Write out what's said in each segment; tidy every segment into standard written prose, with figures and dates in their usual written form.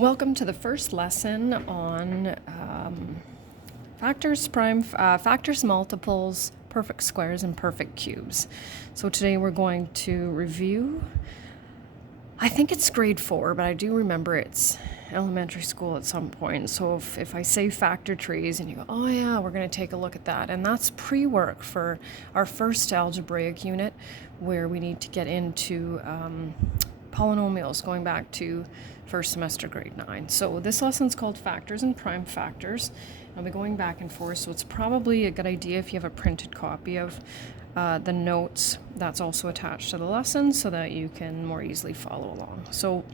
Welcome to the first lesson on factors, multiples, perfect squares, and perfect cubes. So today we're going to review, I think it's grade 4, but I do remember it's elementary school at some point. So if I say factor trees and you go, oh yeah, we're going to take a look at that. And that's pre-work for our first algebraic unit where we need to get into polynomials going back to first semester grade 9. So this lesson's called Factors and Prime Factors. I'll be going back and forth, so it's probably a good idea if you have a printed copy of the notes that's also attached to the lesson so that you can more easily follow along. So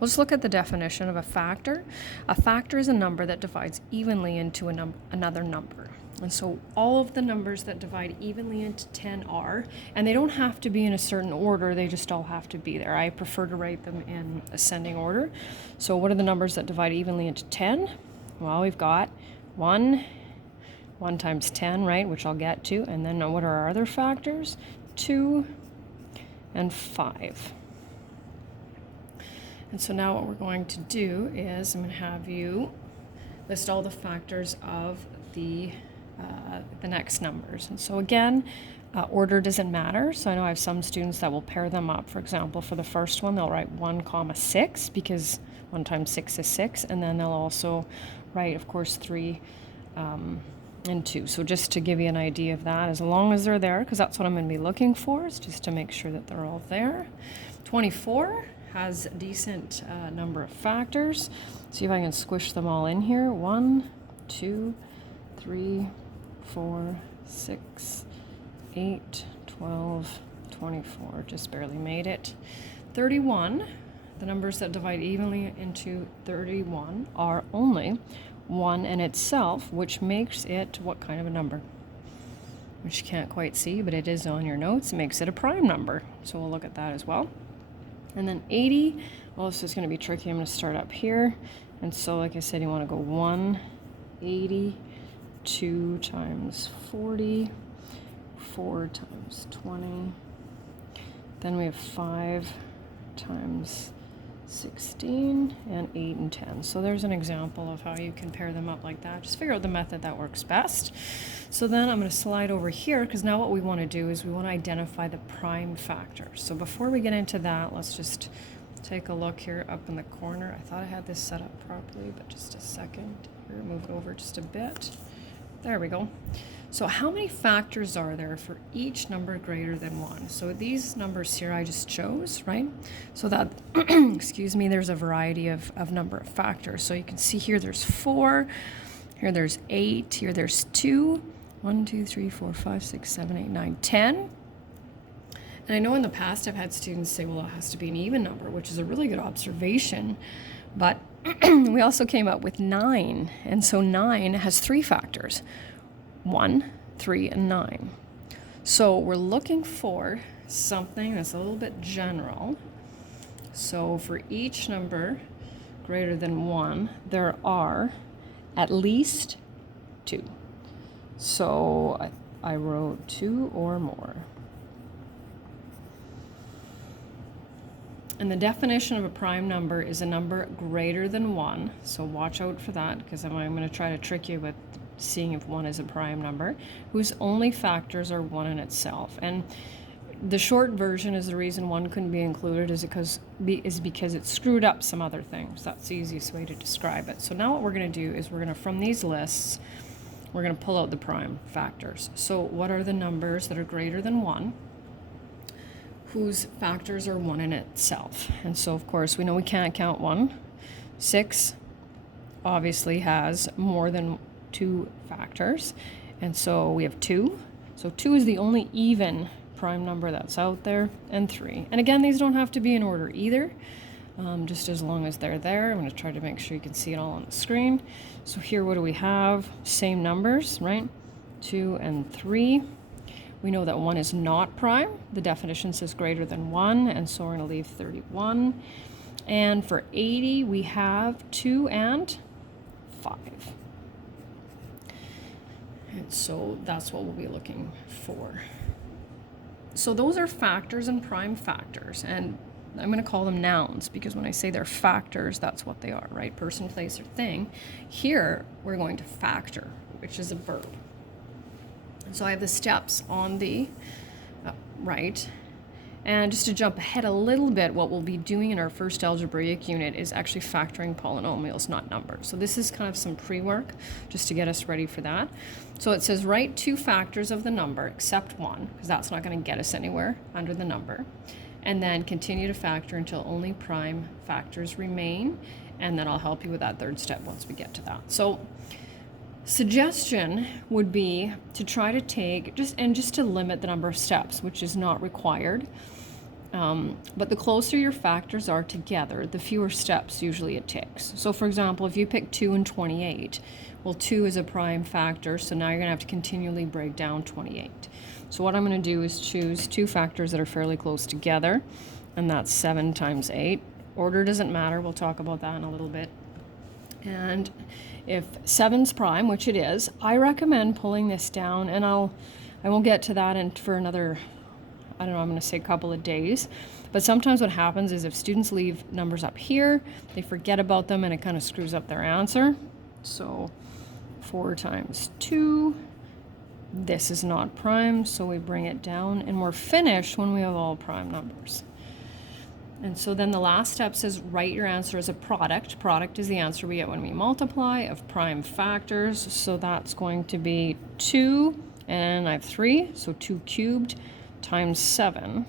we'll just look at the definition of a factor. A factor is a number that divides evenly into another number. And so all of the numbers that divide evenly into 10 are, and they don't have to be in a certain order, they just all have to be there. I prefer to write them in ascending order. So what are the numbers that divide evenly into 10? Well, we've got 1 times 10, right, which I'll get to. And then what are our other factors? 2 and 5. And so now what we're going to do is I'm going to have you list all the factors of the next numbers. And so again, order doesn't matter. So I know I have some students that will pair them up. For example, for the first one, they'll write 1 comma 6 because 1 times 6 is 6. And then they'll also write, of course, 3 and 2. So just to give you an idea of that, as long as they're there, because that's what I'm going to be looking for, is just to make sure that they're all there. 24 has a decent number of factors. See if I can squish them all in here. 1, 2, 3, 4, 6, 8, 12, 24. Just barely made it. 31, the numbers that divide evenly into 31 are only 1 in itself, which makes it what kind of a number? Which you can't quite see, but it is on your notes. It makes it a prime number. So we'll look at that as well. And then 80, well, this is going to be tricky. I'm going to start up here. And so, like I said, you want to go 180. 2 times 40, 4 times 20, then we have 5 times 16, and 8 and 10. So there's an example of how you can pair them up like that. Just figure out the method that works best. So then I'm going to slide over here because now what we want to do is we want to identify the prime factors. So before we get into that, let's just take a look here up in the corner. I thought I had this set up properly, but just a second. Here, move it over just a bit. There we go. So how many factors are there for each number greater than 1? So these numbers here I just chose, right? So that, excuse me, there's a variety of number of factors. So you can see here there's 4, here there's 8, here there's 2, 1, 2, 3, 4, 5, 6, 7, 8, 9, 10. And I know in the past I've had students say, well, it has to be an even number, which is a really good observation. But we also came up with 9, and so 9 has 3 factors, 1, 3, and 9. So we're looking for something that's a little bit general. So for each number greater than 1, there are at least 2. So I wrote 2 or more. And the definition of a prime number is a number greater than 1. So watch out for that because I'm going to try to trick you with seeing if 1 is a prime number, whose only factors are 1 in itself. And the short version is the reason 1 couldn't be included is because it screwed up some other things. That's the easiest way to describe it. So now what we're going to do is we're going to, from these lists, we're going to pull out the prime factors. So what are the numbers that are greater than 1? Whose factors are 1 in itself. And so, of course, we know we can't count 1. 6 obviously has more than 2 factors. And so we have 2. So 2 is the only even prime number that's out there, and 3. And again, these don't have to be in order either, just as long as they're there. I'm going to try to make sure you can see it all on the screen. So here, what do we have? Same numbers, right? 2 and 3. We know that 1 is not prime. The definition says greater than 1, and so we're going to leave 31. And for 80, we have 2 and 5. And so that's what we'll be looking for. So those are factors and prime factors. And I'm going to call them nouns, because when I say they're factors, that's what they are, right? Person, place, or thing. Here, we're going to factor, which is a verb. So I have the steps on the right. And just to jump ahead a little bit, what we'll be doing in our first algebraic unit is actually factoring polynomials, not numbers. So this is kind of some pre-work just to get us ready for that. So it says write 2 factors of the number except 1, because that's not going to get us anywhere under the number. And then continue to factor until only prime factors remain. And then I'll help you with that third step once we get to that. So suggestion would be to try to take just to limit the number of steps, which is not required. But the closer your factors are together, the fewer steps usually it takes. So for example, if you pick 2 and 28, well, 2 is a prime factor, so now you're going to have to continually break down 28. So what I'm going to do is choose 2 factors that are fairly close together, and that's 7 times 8. Order doesn't matter. We'll talk about that in a little bit. And if 7's prime, which it is, I recommend pulling this down, and I won't get to that for another, I don't know, I'm going to say a couple of days. But sometimes what happens is if students leave numbers up here, they forget about them and it kind of screws up their answer. So 4 times 2, this is not prime, so we bring it down, and we're finished when we have all prime numbers. And so then the last step says write your answer as a product. Product is the answer we get when we multiply of prime factors. So that's going to be 2, and I have 3, so 2 cubed times 7.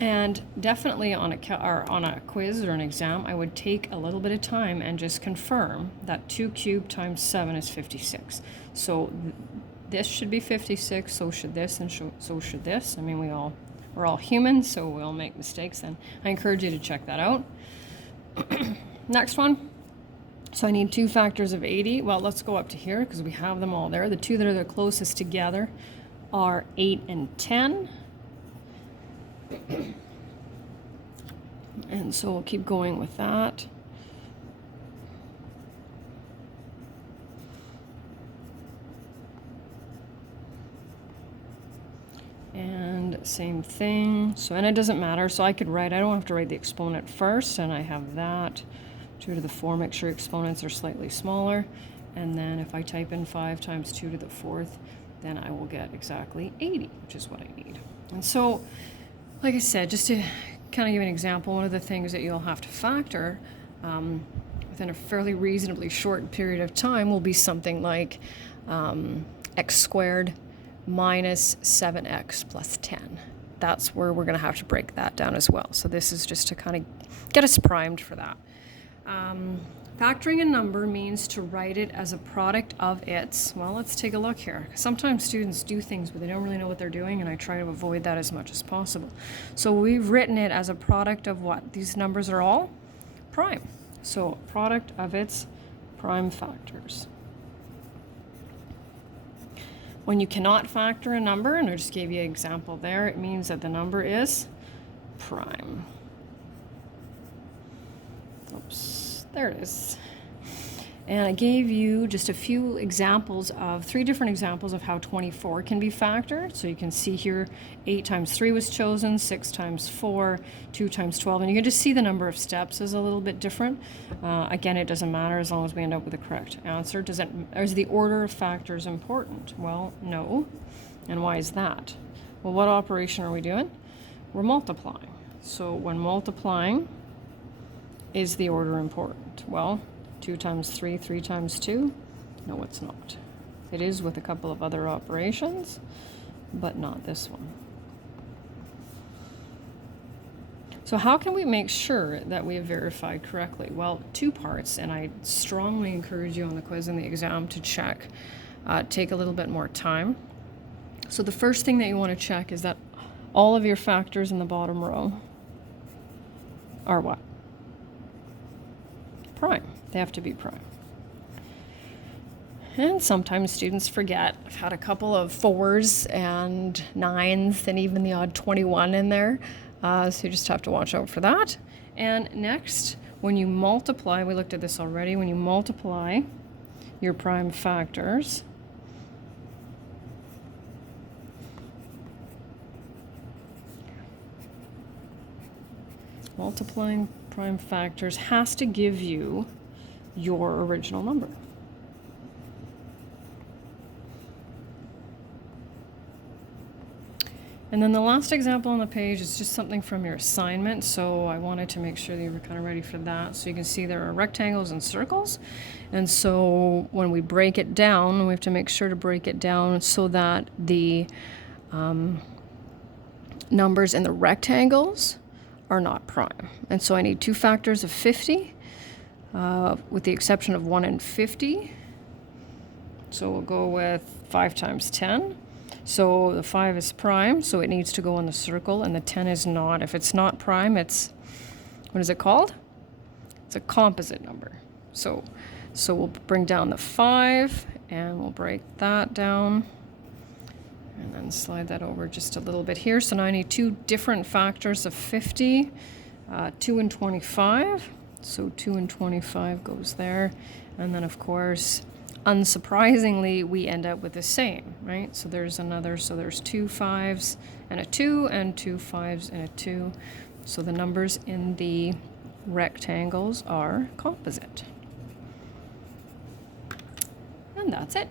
And definitely on a quiz or an exam, I would take a little bit of time and just confirm that 2 cubed times 7 is 56. So this should be 56, so should this, and so should this. I mean, we're all human, so we all make mistakes, and I encourage you to check that out. Next one. So I need 2 factors of 80. Well, let's go up to here because we have them all there. The 2 that are the closest together are 8 and 10. And so we'll keep going with that. And same thing. So, and it doesn't matter. So I could write, I don't have to write the exponent first, and I have that. 2 to the 4, make sure exponents are slightly smaller. And then if I type in 5 times 2 to the 4th, then I will get exactly 80, which is what I need. And so, like I said, just to kind of give an example, one of the things that you'll have to factor within a fairly reasonably short period of time will be something like x squared minus 7x plus 10. That's where we're going to have to break that down as well. So this is just to kind of get us primed for that. Factoring a number means to write it as a product of its, well, let's take a look here. Sometimes students do things but they don't really know what they're doing, and I try to avoid that as much as possible. So we've written it as a product of what? These numbers are all prime. So product of its prime factors. When you cannot factor a number, and I just gave you an example there, it means that the number is prime. Oops, there it is. And I gave you just a few examples of 3 different examples of how 24 can be factored. So you can see here 8 times 3 was chosen, 6 times 4, 2 times 12. And you can just see the number of steps is a little bit different. Again, it doesn't matter as long as we end up with the correct answer. Is the order of factors important? Well, no. And why is that? Well, what operation are we doing? We're multiplying. So when multiplying, is the order important? Well, 2 times 3, 3 times 2? No, it's not. It is with a couple of other operations, but not this one. So how can we make sure that we have verified correctly? Well, 2 parts, and I strongly encourage you on the quiz and the exam to check. Take a little bit more time. So the first thing that you want to check is that all of your factors in the bottom row are what? Prime. They have to be prime. And sometimes students forget. I've had a couple of 4s and 9s and even the odd 21 in there. So you just have to watch out for that. And next, when you multiply, we looked at this already, when you multiply your prime factors, Multiplying prime factors has to give you your original number. And then the last example on the page is just something from your assignment. So I wanted to make sure that you were kind of ready for that. So you can see there are rectangles and circles. And so when we break it down, we have to make sure to break it down so that the numbers in the rectangles are not prime. And so I need two factors of 50, with the exception of 1 and 50. So we'll go with 5 times 10. So the 5 is prime, so it needs to go in the circle, and the 10 is not. If it's not prime, it's, what is it called? It's a composite number. So we'll bring down the 5, and we'll break that down, and then slide that over just a little bit here. So now I need two different factors of 50, 2 and 25. So 2 and 25 goes there, and then of course, unsurprisingly, we end up with the same, right? So there's another, so there's 2 5s and a 2, and 2 5s and a 2. So the numbers in the rectangles are composite. And that's it.